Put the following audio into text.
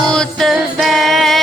the Utbek